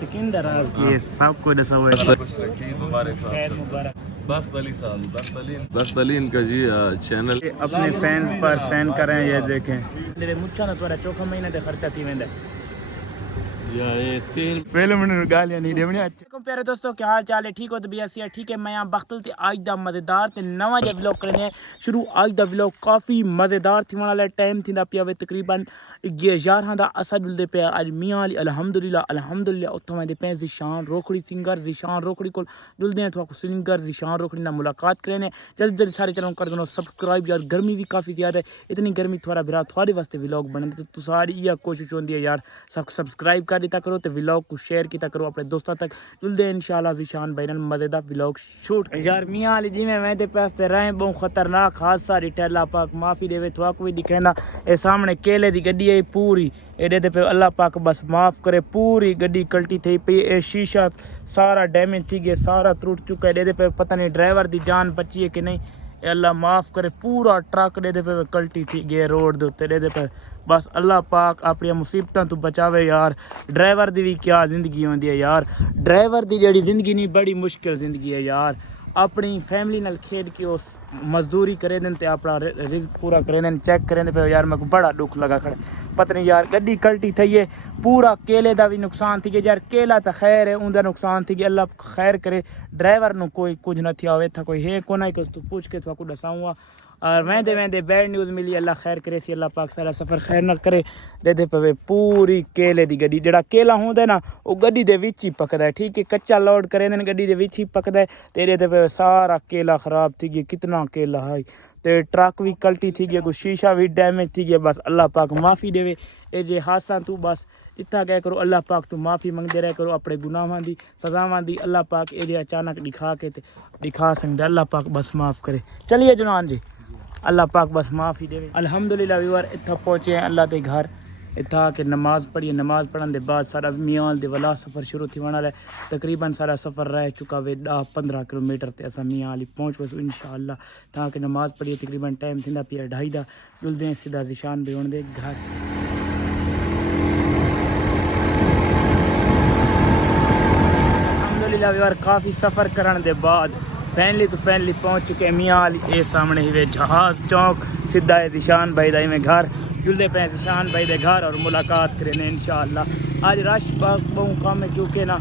سکندر یہ سب کو دسا ہوا ہے بخت علیم کا جی چینل اپنے فینس پر سینڈ کریں. یہ دیکھیں میرے مچھا نہ تھوڑا چوکھا مہینہ دے خرچہ تھی ویندا پہلے منٹ گالیاں نہیں دیونی. اچھا پیارے دوستو کیا حال چال ہے؟ ٹھیک ہو تو بھی ایسی ہے ٹھیک ہے. میں بختل تے آج دا مزیدار تے نواں جا ولاگ کرنے شروع. آج دا ولاگ کافی مزیدار تھی والا ٹائم تھیندا پیا وے تقریباً 11 دا اسا جلدے پیا اج میاں علی الحمدللہ اتھوں میں دے پے ذیشان روکھڑی سنگر ذیشان روکھڑی کول جلدے تو سنگر ذیشان روکھڑی نال ملاقات کرنے. جلدی سارے چینل کر دو سبسکرائب. یار گرمی بھی کافی زیادہ ہے. اتنی گرمی تھوڑا بھرا تھوڑے واسطے ولاگ بنے تو ساری یہ کوشش ہوندی ہے یار سبسکرائب کر دیتا کرو تے ولاگ کو شیئر کیتا کرو اپنے دوستاں تک. جلدے انشاءاللہ ذیشان بھائی نال مزیدار ولاگ شوٹ. یار میاں علی جی میں تے پاستے رہے بہت خطرناک حادثہ ریٹا. اللہ پاک معافی دے تو کو بھی دکھیندا اے سامنے کیلے دی گڈی ہے پوری ایڈے تے پہ اللہ پاک بس معاف کرے. پوری گڈی کلٹی تھی پئی. اے شیشہ سارا ڈیمیج تھی گیا سارا ٹوٹ چکا ہے. دے پہ پتہ نہیں ڈرائیور دی جان بچی ہے کہ نہیں. اے اللہ معاف کرے. پورا ٹرک دے پہ کلٹی تھی گیا روڈ دے اوتے. دے پہ بس اللہ پاک اپنی مصیبتاں تو بچاوے یار. ڈرائیور دی بھی کیا زندگی ہوندی ہے یار. ڈرائیور دی جڑی زندگی نہیں بڑی مشکل زندگی ہے یار. اپنی فیملی نال کھیل کے اس مزدوری کرے دین تے اپنا رزق پورا کرے دین چیک کرے دین پہ یار میں کو بڑا دکھ لگا کھڑے. پتہ نہیں یار گڈی کلٹی تھی ہے. پورا کیلے دا بھی نقصان تھی گیا یار. کیلا تا خیر ہے اون دا نقصان تھی گیا. اللہ خیر کرے ڈرائیور نو کوئی کچھ نہ تھیا ہوئے تھا کوئی ہے کونا کہ تو پوچھ کے تو کو دساؤں گا. اور ویندے بیڈ نیوز ملی. اللہ خیر کرے سی. اللہ پاک سارا سفر خیر نہ کرے. دے پوے پوری کیلے دی گڈی جڑا کیلا ہوندا نا او گڈی دے وچ ہی پکدا ہے. ٹھیک ہے کچا لوڈ کرے دین گڈی دے وچ ہی پکدا ہے. تیرے تے پہ سارا کیلا خراب تھی گیا. کتنا کیلا ہے تے ٹرک بھی کلٹی تھی گیا. کوئی شیشہ بھی ڈیمیج تھی گیا. بس اللہ پاک معافی دے. اے جے حادثہ تو بس اتنا کہہ کرو اللہ پاک تو معافی منگدے رہ کرو اپنے گناہاں دی سزاواں دی. اللہ پاک اے جے اچانک دکھا کے تے دکھا سکدا. اللہ پاک بس معاف کرے. چلیے جنان جی اللہ پاک بس معافی دے. الحمدللہ ویور اتھا پہنچے ہیں اللہ دے گھر. اتھا کہ نماز پڑھی. نماز پڑھن دے بعد سارا میاں دے والا سفر شروع تھی والا ہے. تقریباً سارا سفر رہ چکا وے 10-15 کلومیٹر تے اسا میاں علی پہنچ وس انشاءاللہ. تاکہ نماز پڑھی تقریباً ٹائم تھیندا پیا 2:30 دا. جلدے ہیں سیدھا ذیشان بے ہون دے گھر. الحمدللہ ویور کافی سفر کرن دے بعد فائنلی تو فائنلی پہنچ چکے میاں علی. اے سامنے ہی وے جہاز چوک سیدھا ہے ذیشان بھائی دا میں گھر. جلدے پہ ذیشان بھائی دے گھر اور ملاقات کریں انشاءاللہ. آج رش بہت کم ہے کیونکہ نا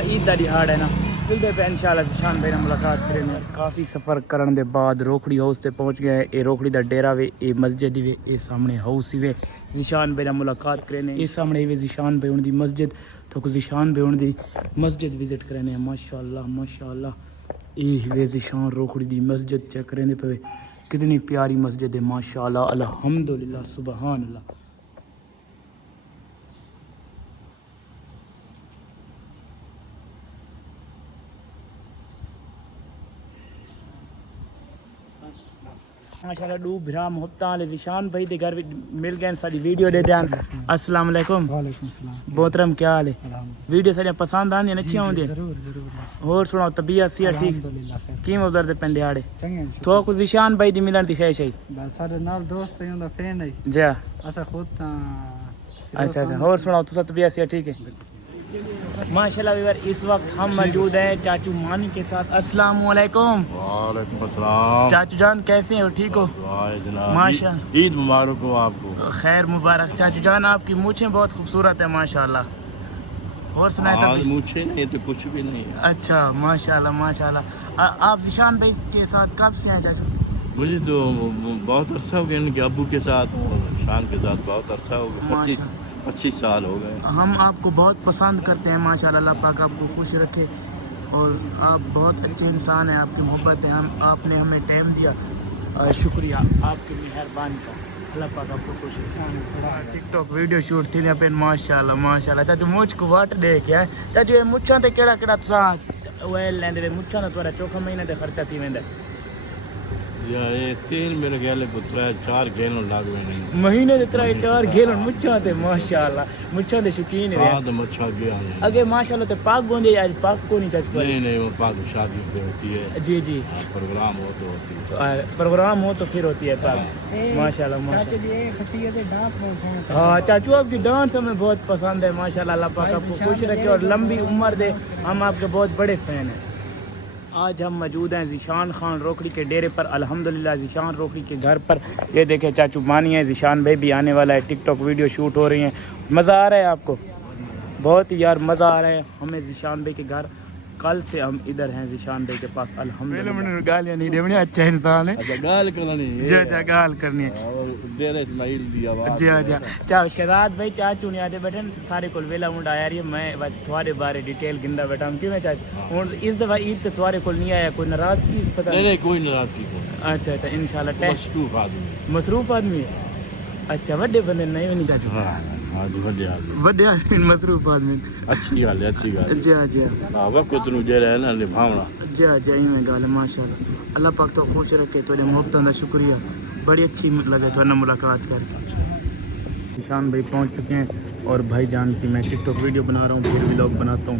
عید دا دہاڑ ہے نا. جلدے پہ انشاءاللہ ذیشان بھائی نے ملاقات کریں. کافی سفر کرن دے بعد روکھڑی ہاؤس سے پہنچ گئے. اے روکھڑی دا ڈیرا وے اے مسجد وے اے سامنے ہاؤس ہی وے. ذیشان بھائی نے ملاقات کریں. اے سامنے ہی وے ذیشان بھائی ان دی مسجد. تو کو ذیشان بھائی ان دی مسجد وزٹ کریں. ماشاءاللہ ماشاءاللہ اے وے ذیشان روکھڑی دی مسجد چیک کریں دے پہ کتنی پیاری مسجد ہے ماشاءاللہ. الحمدللہ سبحان اللہ. ماشاءاللہ دو بھرا محبتاں والے ذیشان بھائی دے گھر مل گئے. ساری ویڈیو دے دیاں. السلام علیکم. وعلیکم السلام. محترم کیا حال ہے؟ ویڈیو ساری پسند آندی اچھی ہوندی؟ ضرور ضرور. اور سناؤ طبیعت سی ٹھیک؟ الحمدللہ خیر. کی مزر دے پن دیاڑے چنگے تو کو ذیشان بھائی دی ملن دی خواہش ہے. بس سارے نال دوست ہیں دا فین ہے. جی اسا خود تا اچھا اچھا. اور سناؤ تو طبیعت سی ٹھیک ہے؟ ماشاءاللہ ویور اس وقت ہم موجود ہیں چاچو مانی کے ساتھ. السلام علیکم. وعلیکم السلام. چاچو جان کیسے ہو؟ ٹھیک ہو؟ ماشاء عید مبارک ہو آپ کو. خیر مبارک. چاچو جان آپ کی مونچھیں بہت خوبصورت ہے ماشاءاللہ. اور سنائیں تب. مجھے نہیں تو کچھ بھی نہیں. اچھا ماشاءاللہ ماشاءاللہ. آپ ذیشان بھائی کے ساتھ کب سے ہیں چاچو؟ مجھے تو بہت عرصہ ہو گیا ان کے ابو کے ساتھ اور شان کے ساتھ بہت عرصہ ہو گیا. 25 سال ہو گئے. ہم آپ کو بہت پسند کرتے ہیں ماشاءاللہ. اللہ پاک آپ کو خوش رکھے اور آپ بہت اچھے انسان ہیں. آپ کی محبت ہے. آپ نے ہمیں ٹائم دیا. شکریہ آپ کی مہربانی کا. اللہ پاک آپ کو خوش رکھے. ٹک ٹاک ویڈیو شوٹ تھی پہ ماشاءاللہ ماشاءاللہ. چاچو مجھ کو واٹ دے کے ہے. چاچو یہ مچھاں تے کیڑا کیڑا تساں ویل لیندے مچھاں دا تھوڑا چوکھا مہینہ دے خرچہ تھی ویندا. یا یہ 3 میرے خیال پتر 4 گھیلوں لگ گئے نہیں مہینے دے 3-4 گھیلن مچھاں تے ماشاءاللہ مچھاں دے شوقین رہے بعد مچھا گیا نہیں اگے ماشاءاللہ تے پاک گوندے آج پاک کو نہیں چاچو نہیں وہ پاک شادی پہ ہوتی ہے جی جی پروگرام ہو تو ہوتی ہے اور پروگرام ہو تو پھر ہوتی ہے پاک ماشاءاللہ چاچا جی یہ خصیت ڈانس بہت سونا ہاں چاچو آپ کی ڈانس ہمیں بہت پسند ہے ماشاءاللہ اللہ پاک آپ کو خوش رکھے اور لمبی عمر دے ہم آپ کے بہت بڑے فین ہیں آج ہم موجود ہیں ذیشان خان روکڑی کے ڈیرے پر الحمدللہ ذیشان روکڑی کے گھر پر یہ دیکھیں چاچو مانی ہے ذیشان بھائی بھی آنے والا ہے ٹک ٹاک ویڈیو شوٹ ہو رہی ہیں مزہ آ رہا ہے آپ کو بہت ہی یار مزہ آ رہا ہے ہمیں ذیشان بھائی کے گھر کل سے ہم ادھر ہیں ذیشان بھائی کے پاس الحمدللہ گالیاں نہیں دیونی اچھا انسان ہے اچھا گال کرنی جی جی گال کرنی ہے ڈیرے اسماعیل دی آواز جی جی چاہو شہزاد بھائی چاچو نہیں آتے بیٹھے سارے کول ویلا منڈا آیا رہی ہے میں تھوڑے بارے ڈیٹیل گندا بیٹھا ہوں کیوں چاچو ہوں اس دفعہ عید تے تھوڑے کول نہیں آیا کوئی ناراض چیز پتہ نہیں کوئی ناراضگی کو اچھا اچھا انشاءاللہ مشکوک آدمی مصروف آدمی ہے اچھا وڈے بندے نہیں چاچو ہاں جی بڑے آدمی وڈے آدمی مصروف آدمی اچھی گل ہے اچھی گل جی جی ہاں وقت نو جڑا ہے نا نبھاونا جی جی میں گل ہے ماشاءاللہ اللہ پاک تو خوش رکھے تیرے محبتوں کا شکریہ بڑی اچھی لگے تو ملاقات کر کے ذیشان بھائی پہنچ چکے ہیں اور بھائی جان کی میں ٹک ٹاک ویڈیو بنا رہا ہوں پھر ولاگ بناتا ہوں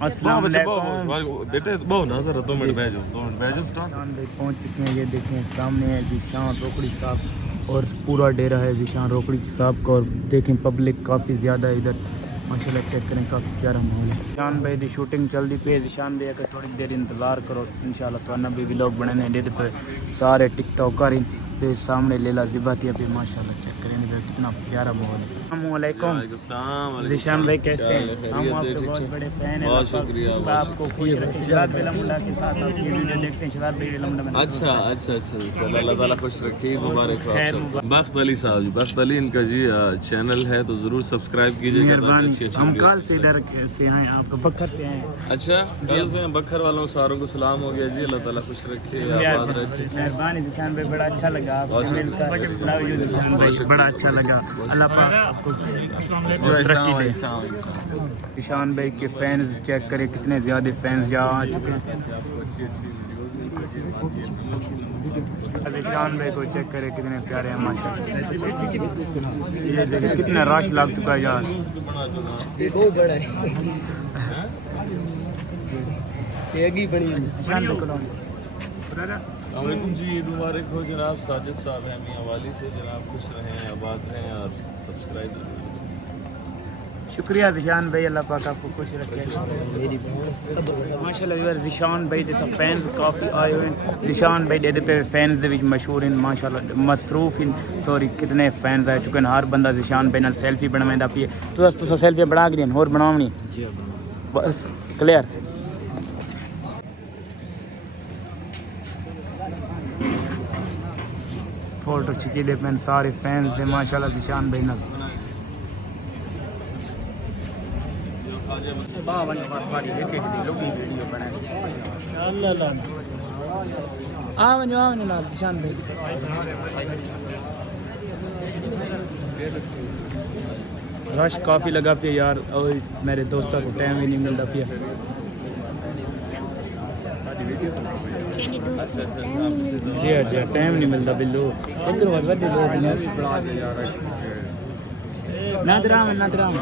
السلام علیکم بیٹے بہت نظر 2 منٹ بیٹھ جاؤ ذیشان بھائی پہنچ چکے ہیں یہ دیکھیں سامنے ہے ذیشان روکڑی صاحب اور پورا ڈیرا ہے ذیشان روکڑی صاحب کا اور دیکھیں پبلک کافی زیادہ ہے ادھر ماشاءاللہ چیک کریں کافی پیارا ماحول ہے ذیشان بھائی دی شوٹنگ چلتی پی ذیشان بھائی اگر تھوڑی دیر انتظار کرو انشاءاللہ تو بھی ولاگ بنانے ڈے پہ سارے ٹک ٹاکر پہ سامنے لیلا زباتیا پہ ماشاءاللہ چیک کریں کتنا پیارا ماحول ہے السلام علیکم ذیشان بھائی کیسے ہیں ہم آپ کے بہت بڑے فین ہیں بہت شکریہ آپ کو خوش رکھیں شہزاد بیلا منڈا کے ساتھ آپ کی ویڈیو دیکھتے ہیں شہزاد بیلا منڈا میں اچھا چلو اللہ تعالیٰ خوش رکھیے مبارک ہو آپ سب بخت علی صاحب جی بخت علی ان کا جی چینل ہے تو ضرور سبسکرائب کیجیے گا مہربانی ہم کل سے ادھر سے آئے آپ کا بکر سے آئے اچھا کل سے بکھر والوں ساروں کو سلام ہو گیا جی اللہ تعالیٰ خوش رکھے آباد رکھے مہربانی ذیشان بھائی بڑا اچھا لگا آپ سے مل کر لو یو ذیشان بھائی بڑا اچھا لگا اللہ پاک آپ کو ترقی دے ذیشان بھائی کے فینز چیک کریں کتنے زیادہ فینز یہاں آ چکے ہیں ذیشان بھائی کو چیک کریں کتنے پیارے ہیں ماشاءاللہ یہ دیکھیں کتنا رش لگ چکا ہے یار ذیشان بھائی کو السلام علیکم جی عید مبارک ہو جناب ساجد صاحب ہیں میاں والی سے جناب خوش رہیں آباد رہیں اور سبسکرائب شکریہ ذیشان بھائی اللہ پاک آپ کو خوش رکھے ماشاءاللہ ویور ذیشان بھائی دے تو فینز کافی آئے ہوئے ہیں ذیشان بھائی دے پہ فینز دے وچ مشہور ہیں ماشاءاللہ مصروف ہیں سوری کتنے فینز آ چکے ہیں ہر بندہ ذیشان بھائی نال سیلفی بنویندا پئی تو تساں سیلفی بنا کے دین ہور بناونی بس کلیئر فوٹو کھچی دے پین سارے فینز دے ماشاءاللہ ذیشان بھائی نال ذیشان بھائی رش کافی لگا پیا یار اور میرے دوستوں کو ٹائم ہی نہیں ملتا پیا جی جی ٹائم نہیں ملتا بلو نادرام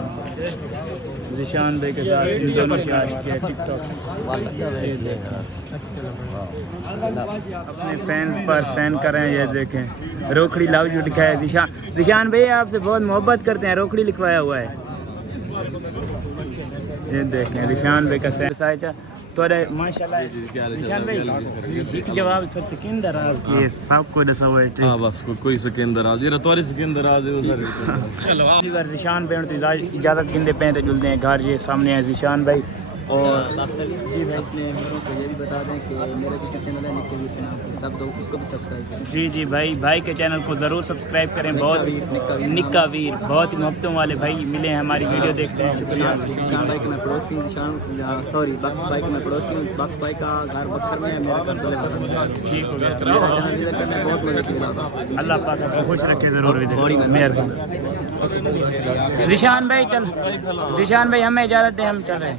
ذیشان بھائی کے ساتھ ان دونوں کی آج کیا ٹک ٹاک اپنے فینس پر سینڈ کریں یہ دیکھیں روکڑی لو جو لکھا ہے ذیشان بھائی آپ سے بہت محبت کرتے ہیں روکڑی لکھوایا ہوا ہے یہ دیکھیں ذیشان بھائی کا سینڈ تھوڑے ماشاءاللہ ذیشان بھائی ایک جواب تھوڑا سکین دراز کی سب کو دسا ہوا ہے ہاں بس کوئی سکین دراز یہ رتواری سکین دراز ہے وہ چلو ذیشان بھائی تو اجازت گندے پہ تو جلتے ہیں گھر یہ سامنے ہے ذیشان بھائی اور جی بھائی اپنے میروں کو یہ بھی بتا دیں کہ میرا جو چینل ہے نکے ویر کے نام پہ سب لوگ اس کو بھی سبسکرائب کریں جی جی بھائی کے چینل کو ضرور سبسکرائب کریں بہت نکا ویر بہت ہی محبتوں والے بھائی ملے ہیں ہماری ویڈیو دیکھتے ہیں شکریہ ذیشان بھائی کے میں پڑوسی ہوں سوری بخت بھائی کے میں پڑوسی ہوں بخت بھائی کا گھر بکھر میں ہے میرا گھر دولے بکھر میں ہے ٹھیک ہو گیا وزٹ کرنے بہت مزے کی بات ہے اللہ پاک آپ کو خوش رکھے ضرور مہربانی ذیشان بھائی چل ذیشان بھائی ہمیں اجازت دیں ہم چل رہے ہیں